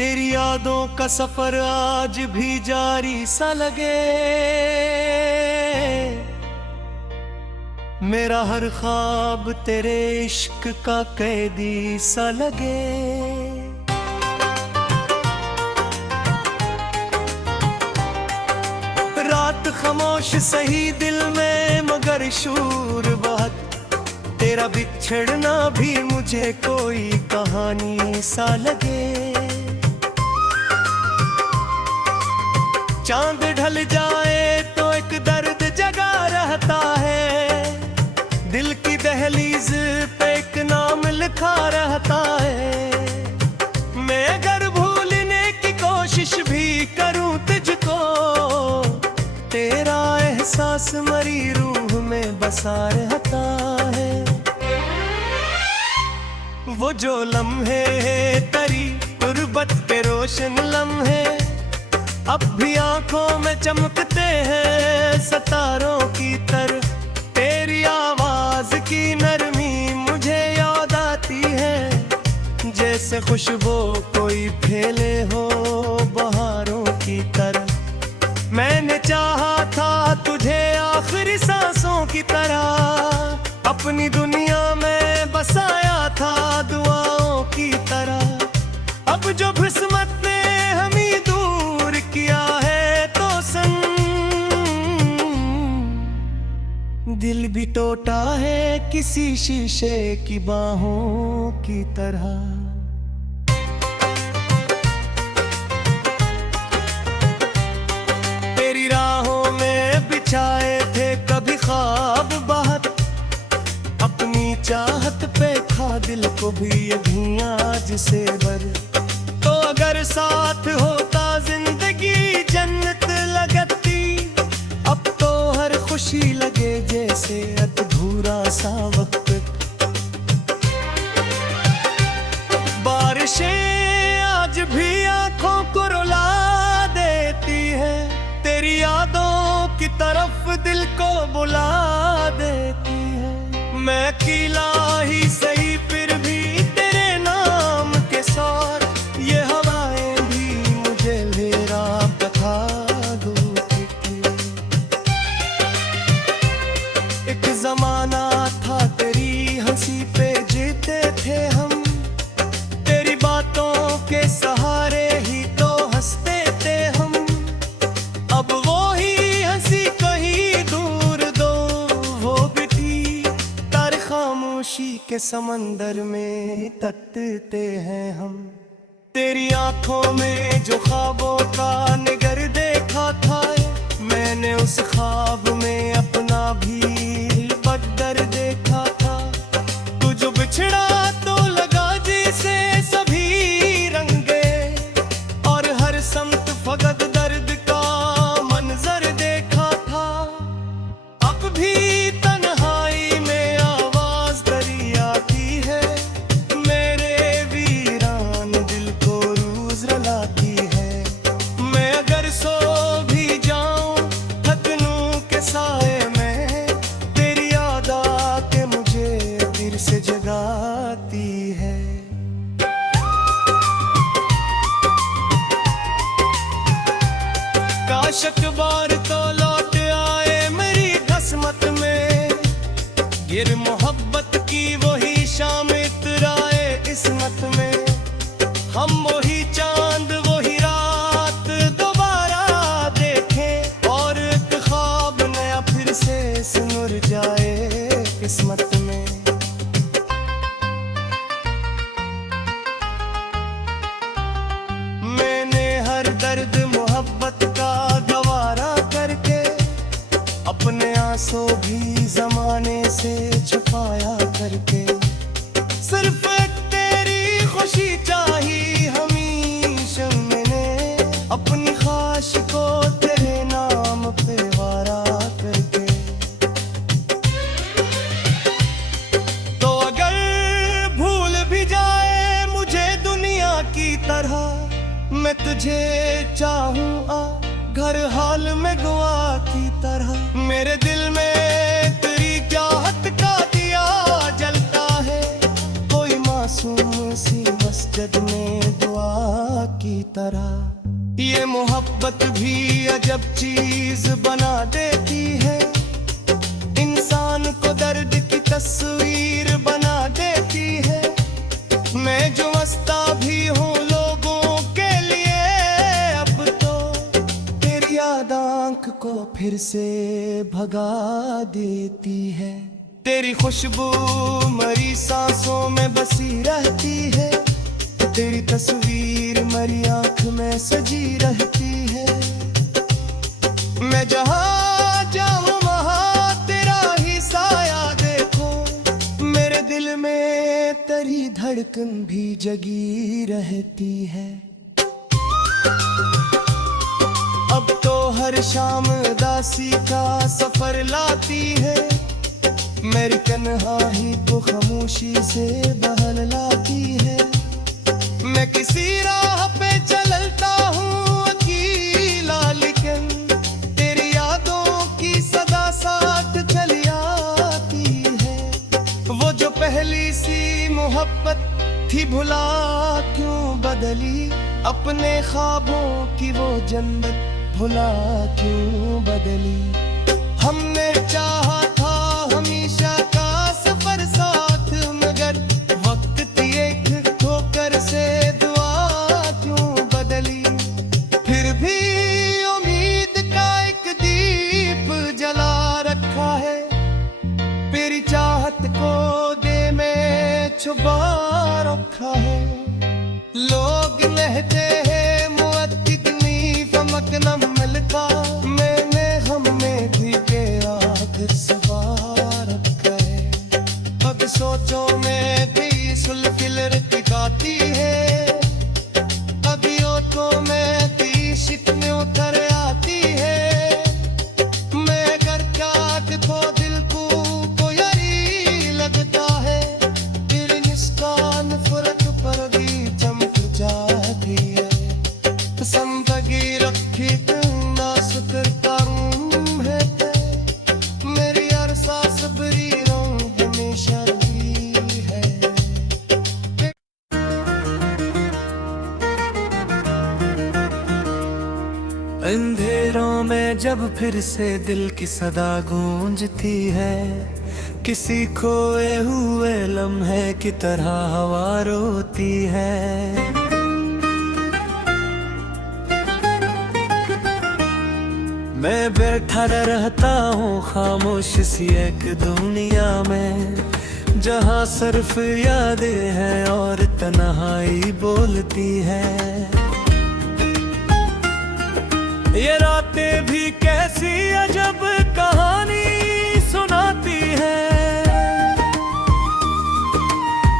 तेरी यादों का सफर आज भी जारी सा लगे, मेरा हर ख्वाब तेरे इश्क का कैदी सा लगे। रात खामोश सही दिल में मगर शूर बहुत, तेरा बिछड़ना भी मुझे कोई कहानी सा लगे। चांद ढल जाए तो एक दर्द जगा रहता है, दिल की दहलीज पे एक नाम लिखा रहता है। मैं अगर भूलने की कोशिश भी करूं तुझको, तेरा एहसास मरी रूह में बसा रहता है। वो जो लम्हे तरी गुर्बत के रोशन लम्हे अब भी आंखों में चमकते हैं सितारों की तरह। तेरी आवाज की नरमी मुझे याद आती है, जैसे खुशबू कोई फैले हो बहारों की तरह। मैंने चाहा था तुझे आखिरी सांसों की तरह, अपनी दुनिया में बसाया था दुआओं की तरह। अब जो किस्मत ने हमें दूर किया है तो संग, दिल भी टूटा है किसी शीशे की बाहों की तरह। तेरी राहों में बिछाए थे कभी ख्वाब बहुत, अपनी चाहत पे खा दिल को भी यही आज से बर। तो अगर साथ होता जिंदगी जन्नत लगती, अब तो हर खुशी लगे जैसे अधूरा सा वक्त। बारिशें आज भी आंखों को रुला देती है, तेरी यादों की तरफ दिल को बुला देती है। मैं अकेला ही सही फिर भी तेरे नाम के साथ, ये हवाएं भी मुझे मेरा बता दूती थी। एक जमाना था तेरी हंसी पे जीते थे हम, तेरी बातों के सहारे ही तो हंसते थे हम। अब वो ही हंसी कहीं दूर दो हो बिटी, तारे खामोशी के समंदर में तटते हैं हम। तेरी आंखों में जो ख्वाबों का निगर देखा था, मैंने उस ख्वाब में अपना भी बदर देखा था। तू जो बिछड़ा तो लगा जैसे सभी रंग गए, और हर समत फकत दर्द का मंजर देखा था। अब भी तन्हाई में आवाज दरिया की है, मेरे वीरान दिल को रूज रलाती है। मैं अगर सो भी जाऊं थकनू के साए में, तेरी याद आके मुझे फिर से जगाती है। काश अखबार तो लौट आए मेरी किस्मत में, गिर मोहब्बत की वही शाम इतराए इस्मत में। हम वही चांद वही रात दोबारा देखें, और एक ख्वाब नया फिर से सिनुर जाए किस्मत में। मैंने हर दर्द मोहब्बत का गवारा करके, अपने आंसू भी जमाने से छुपाया करके। सिर्फ एक तेरी खुशी चाही हमेशा मैंने, अपनी ख्वाहिश को तेरे नाम पे वारा करके। तो अगर भूल भी जाए मुझे दुनिया की तरह, मैं तुझे चाहूँ घर हाल में गुआ की तरह। मेरे दिल में तेरी चाहत का दिया जलता है, कोई मासूम सी मस्जिद में दुआ की तरह। ये मोहब्बत भी अजब चीज बना देती है, इंसान को दर्द की तस्वीर बना देती है। मैं जो हंसता भी हूँ लोगों के लिए, अब तो तेरी याद आँख को फिर से भगा देती है। तेरी खुशबू मरी सांसों में बसी रहती है, तेरी तस्वीर मरी आँख में सजी रहती है। मैं जहाँ जाऊँ वहाँ तेरा ही साया देखूं, मेरे दिल में तेरी धड़कन भी जगी रहती है। अब तो हर शाम दासी का सफर लाती है, मेरी तन्हाई को खामोशी से बहल लाती है। मैं किसी राह पे चलता हूँ अकेला, लेकिन तेरी यादों की सदा साथ चली आती है। वो जो पहली सी मोहब्बत थी भुला क्यों बदली, अपने ख्वाबों की वो जन्नत भुला क्यों बदली। हमने चाहा था हमेशा का सफर साथ, मगर वक्त एक ठोकर से दुआ क्यों बदली। फिर भी उम्मीद का एक दीप जला रखा है, तेरी चाहत को दे में छुपा रखा है। लोग कहते हैं मुअत्तिकनी फमक न मिलता, मैंने हमें भी के आखिर सवार रखा है। अब सोचो में भी सुल्फिल रखती है, अभी ओठों में भी शिकने उतर आती है। मैं अगर चाहत तो दिल को यारी लगता है, तेरी मुस्कान फुरत पर भी चमक जाती है। संदगी रखी ना सुकरता है, मेरी हर सांस बरी रंग हमेशा रही है। अंधेरों में जब फिर से दिल की सदा गूंजती है, किसी खोए हुए लम्हे की तरह हवा रोती है। मैं बैठा रहता हूँ खामोश सी एक दुनिया में, जहाँ सिर्फ यादें हैं और तन्हाई बोलती है। ये रातें भी कैसी अजब कहानी सुनाती है,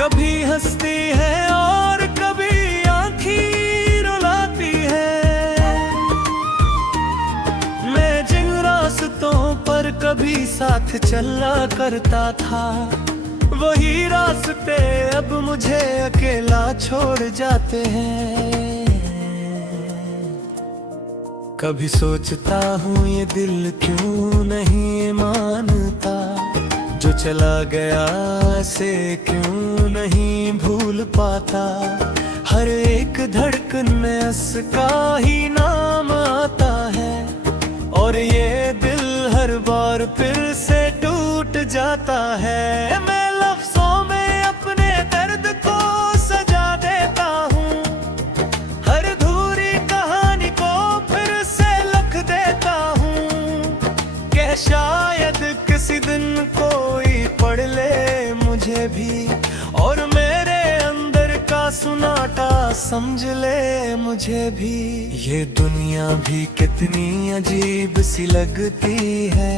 कभी हंसती है और कभी आँखें रुलाती है। मैं जिन रास्तों पर कभी साथ चला करता था, वही रास्ते अब मुझे अकेला छोड़ जाते हैं। कभी सोचता हूँ ये दिल क्यों नहीं मानता, जो चला गया से क्यों नहीं भूल पाता। हर एक धड़कन में उसका ही नाम आता है, और ये दिल हर बार फिर से टूट जाता है। मैं लफ्ज़ों में अपने दर्द को सजा देता हूँ, हर अधूरी कहानी को फिर से लिख देता हूँ, कि शायद किसी दिन कोई पढ़ ले मुझे भी, और मेरे अंदर का सुनाटा समझ ले मुझे भी। ये दुनिया भी कितनी अजीब सी लगती है,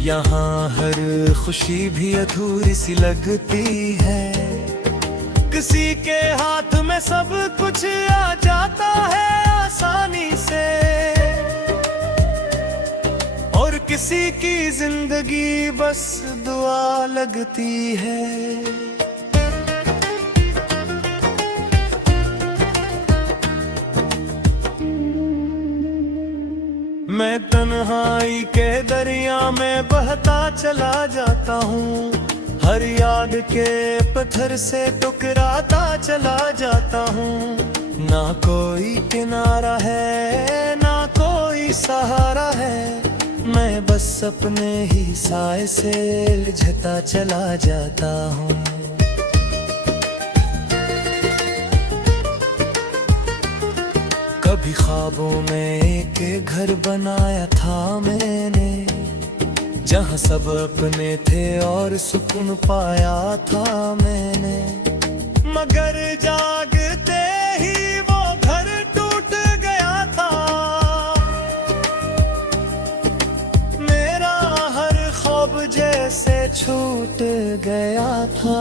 यहाँ हर खुशी भी अधूरी सी लगती है। किसी के हाथ में सब कुछ आ जाता है आसानी से, और किसी की जिंदगी बस दुआ लगती है। मैं तन्हाई के दरिया में बहता चला जाता हूँ, हर याद के पत्थर से टकराता चला जाता हूँ। ना कोई किनारा है ना कोई सहारा है, मैं बस अपने ही साए से उलझता चला जाता हूँ। कभी ख्वाबों में एक घर बनाया था मैंने, जहाँ सब अपने थे और सुकून पाया था मैंने, मगर जागते ही वो घर टूट गया था। मेरा हर ख्वाब जैसे छूट गया था।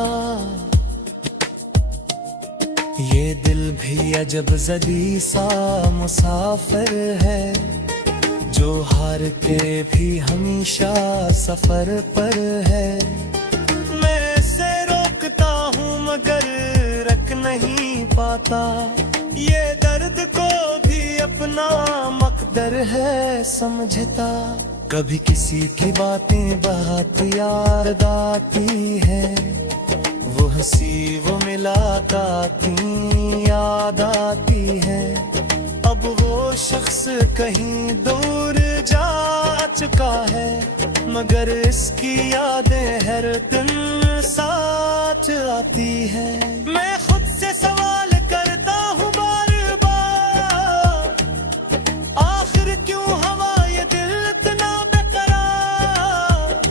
ये दिल भी अजब ज़दी सा मुसाफिर है, जो हार के भी हमेशा सफर पर है। मैं इसे रोकता हूँ मगर रख नहीं पाता, ये दर्द को भी अपना मकदर है समझता। कभी किसी की बातें बहुत याद आती है, वो हंसी वो मुलाकातें याद आती है। अब वो शख्स कहीं दूर जा चुका है, मगर इसकी यादें हर दिन साथ आती है। मैं खुद से सवाल करता हूँ बार बार, आखिर क्यों हवा ये दिल इतना बेकरार।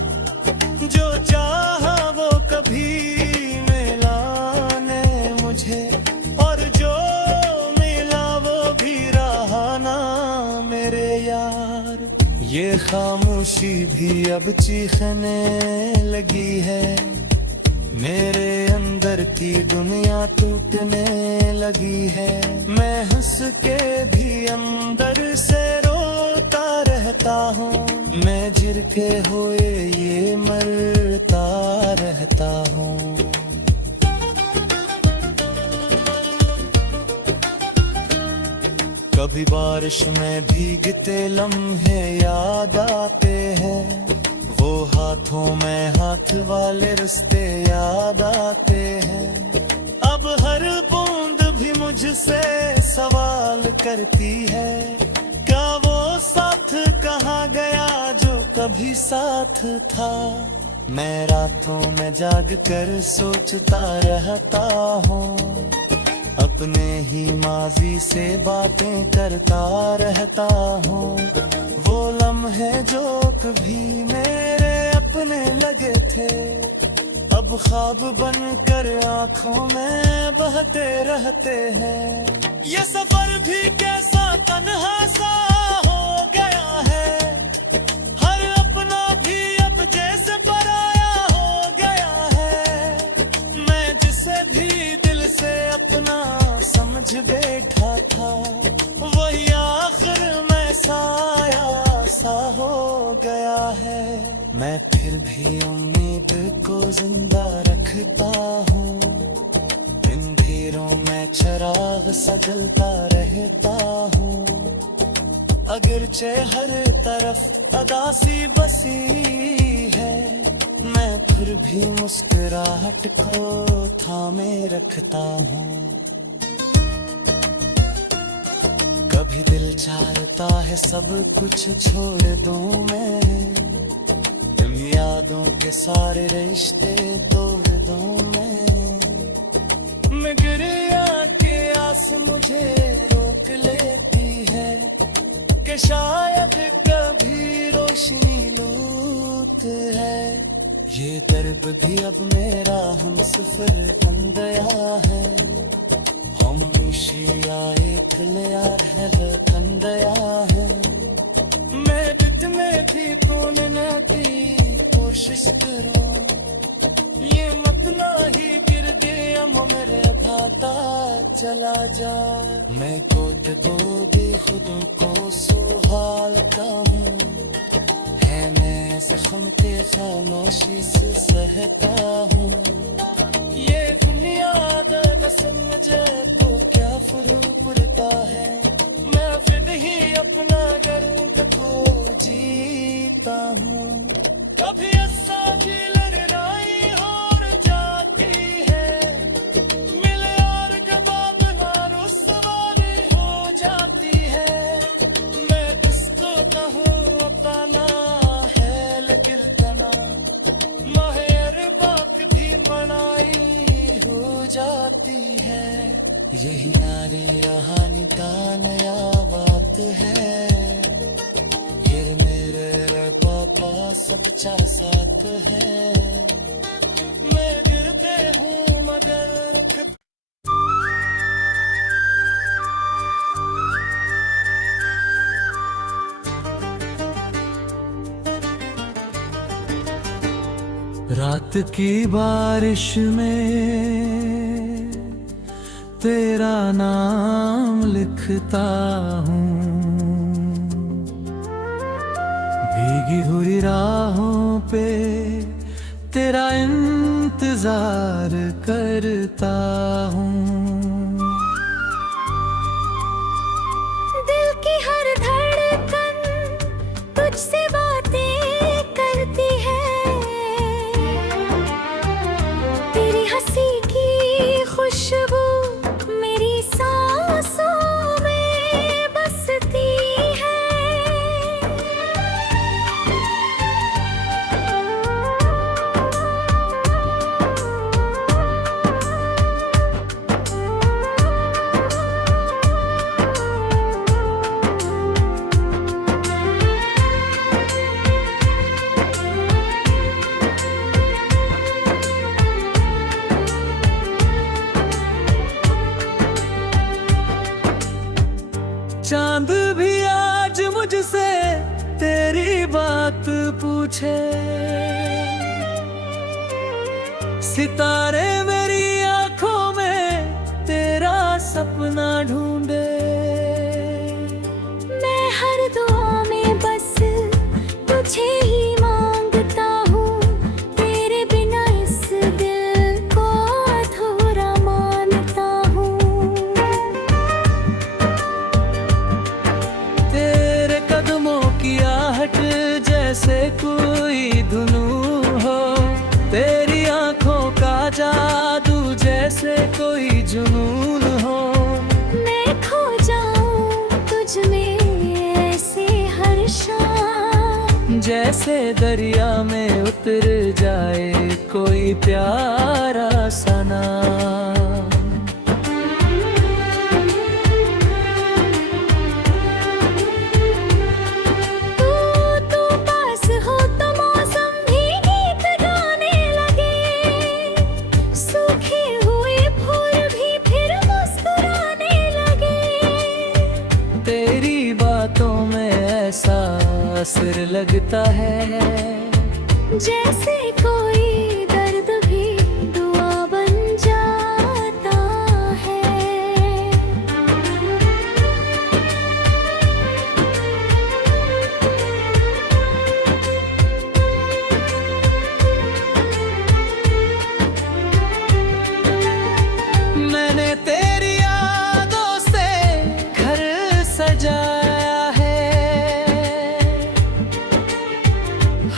जो चाहा वो कभी मिला ने मुझे, और जो ये खामोशी भी अब चीखने लगी है, मेरे अंदर की दुनिया टूटने लगी है। मैं हंस के भी अंदर से रोता रहता हूँ, मैं झिरके हुए ये मरता रहता हूँ। कभी बारिश में भीगते लम्हे याद आते हैं, वो हाथों में हाथ वाले रिश्ते याद आते हैं। अब हर बूंद भी मुझसे सवाल करती है, क्या वो साथ कहाँ गया जो कभी साथ था। मैं रातों में जाग कर सोचता रहता हूँ, अपने ही माजी से बातें करता रहता हूँ। वो लम्हे जो कभी मेरे अपने लगे थे, अब ख्वाब बनकर आँखों में बहते रहते हैं। ये सफर भी कैसा तन्हा सा हो गया है, हर अपना भी अब जैसे पराया हो गया है। मैं जिसे भी दिल से अपना समझ बैठा था, वही आखिर में साया सा हो गया है। मैं फिर भी उम्मीद को जिंदा रखता हूँ, अंधेरों में चिराग सा जलता रहता हूँ। अगरचे हर तरफ अदासी बसी है, मैं फिर भी मुस्कुराहट को थामे रखता हूँ। कभी दिल चाहता है सब कुछ छोड़ दूं मैं, इन यादों के सारे रिश्ते तोड़ दूं मैं। मगर के आस मुझे रोक लेती है, कि शायद कभी रोशनी लूट है। ये दर्द भी अब मेरा हमसफर बन गया है, हमेशा एक यार है कंदया है। मैं बित में भी बोलने की कोशिश करूं, ये मत ना ही गिर दे मेरे भाता चला जा। मैं कोट दोगे खुद को सुहालता हूँ, है मैं जख्म के खामोशी से सहता हूँ। ये दुनिया न समझे तो क्या फर्क पड़ता है, मैं फिर ही अपना दर्द को जीता हूँ। कभी ऐसा भी लड़ाई और जाती है, मिले और कबाब ना रुसवा है, यही नारी कहानी का नया बात है। ये मेरे रे पापा सच्चा साथ है, मैं गिरते हूँ मगर रात की बारिश में तेरा नाम लिखता हूँ, भीगी हुई राहों पे तेरा इंतजार करता हूँ। दिल की हर धड़कन तुझसे बातें करती है, तेरी हंसी की खुशबू मेरी सांसों में बसती है। चांद भी आज मुझसे तेरी बात पूछे, सितारे मेरी आंखों में तेरा सपना ढूंढे। मैं हर दुआ में बस तुझे ही मांगता हूँ, तेरे बिना इस दिल को अधूरा मानता हूँ। तेरे कदमों की आहट जैसे कोई धुनू हो, तेरी आंखों का जादू जैसे कोई जुनून हो। मैं खो जाऊं तुझ में ऐसे हर शाम, जैसे दरिया में उतर जाए कोई प्यारा सा नाम। तू पास हो तो मौसम भी गीत गाने लगे, सूखे हुए फूल भी फिर मुस्कुराने लगे। तेरी बातों में ऐसा असर लगता है, जैसे कोई दर्द भी दुआ बन जाता है। मैंने तेरी यादों से घर सजाया है,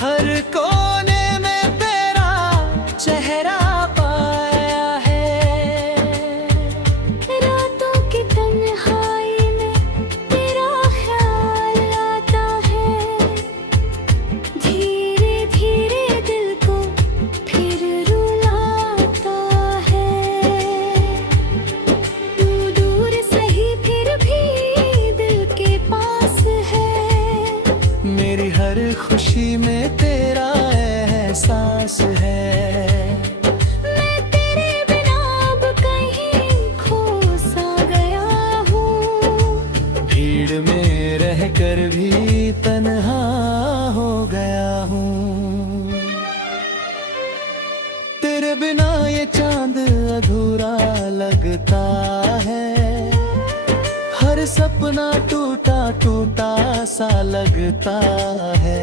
हर कोने में तेरा चेहरा पाया है। रातों की तन्हाई में तेरा ख्याल आता है, धीरे धीरे दिल को फिर रुलाता है। तू दूर सही फिर भी दिल के पास है, मेरी हर खुशी में तेरा एहसास है। मैं तेरे बिना अब कहीं खो सा गया हूँ, भीड़ में रहकर भी तन्हा हो गया हूँ। तेरे बिना ये चांद अधूरा लगता है, हर सपना टूटा टूटा सा लगता है।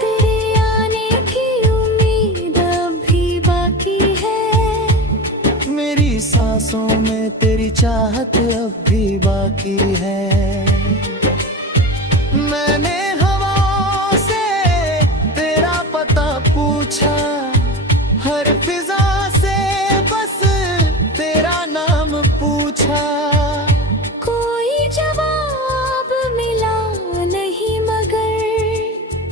तेरे आने की उम्मीद अब भी बाकी है, मेरी सांसों में तेरी चाहत अब भी बाकी है। मैंने हवाओं से तेरा पता पूछा, हर फिजा से बस तेरा नाम पूछा। कोई जवाब मिला नहीं मगर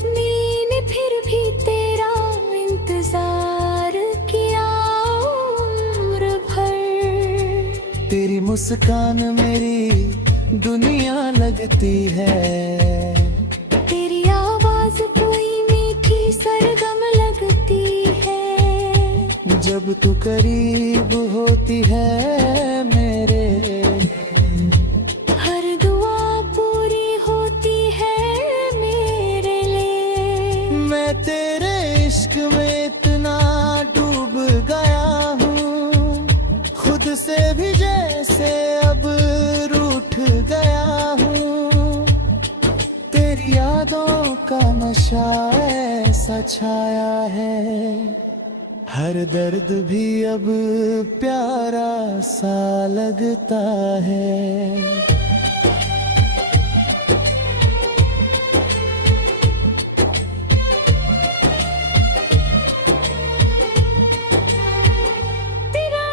मैंने फिर भी तेरा इंतजार किया उम्र भर। मुस्कान मेरी दुनिया लगती है। तेरी आवाज कोई मीठी सरगम लगती है। जब तू करीब होती है मेरे, हर दुआ पूरी होती है मेरे लिए। मैं तेरे इश्क में इतना डूब गया हूँ, खुद से भी जैसे अब रूठ गया हूँ। तेरी यादों का नशा ऐसा छाया है, हर दर्द भी अब प्यारा सा लगता है। तेरा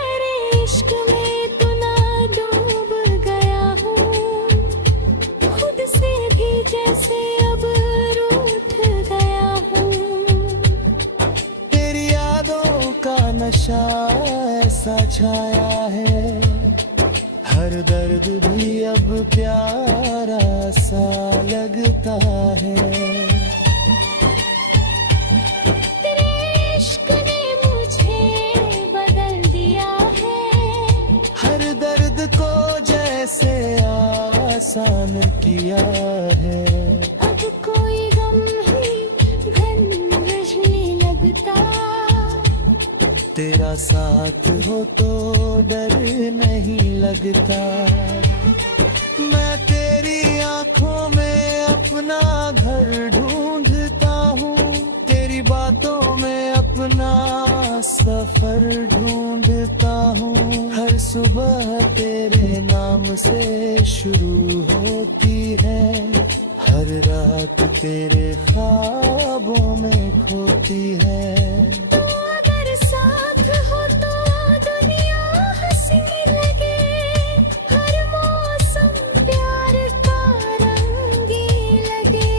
इश्क में इतना डूब गया हूँ, खुद से भी जैसे अब रूठ गया हूँ। तेरी यादों का नशा ऐसा छाया है, हर दर्द भी अब प्यारा सा लगता है। तेरे इश्क ने मुझे बदल दिया है, हर दर्द को जैसे आसान किया है। अब कोई गम ही घन नहीं लगता। तेरा साथ हो तो डर नहीं लगता। मैं तेरी आंखों में अपना घर ढूंढता हूँ, तेरी बातों में अपना सफर ढूंढता हूँ। हर सुबह तेरे नाम से शुरू होती है, हर रात तेरे ख्वाबों में खोती है। तू अगर साथ हो तो दुनिया हंसने लगे, हर मौसम प्यार का रंगी लगे।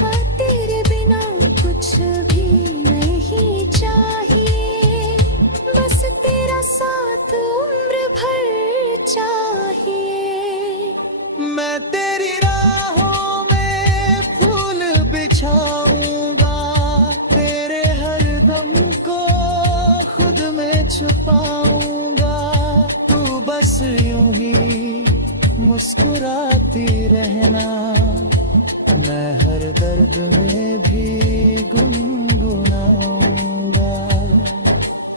हाँ, तेरे बिना कुछ भी नहीं चाहिए, बस तेरा साथ उम्र भर चाहिए। मैं तेरी राहों में फूल बिछाऊंगा, तेरे हर गम को खुद में छुपाऊंगा। तू बस यूं ही मुस्कुराती रहना, मैं हर दर्द में भी गुनगुनाऊंगा।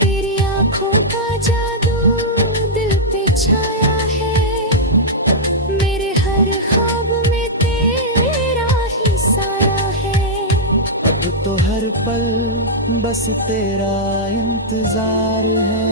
तेरी आंखों का जादू दिल पे छाया है, मेरे हर ख्वाब में तेरा ही साया है। अब तो हर पल बस तेरा इंतजार है।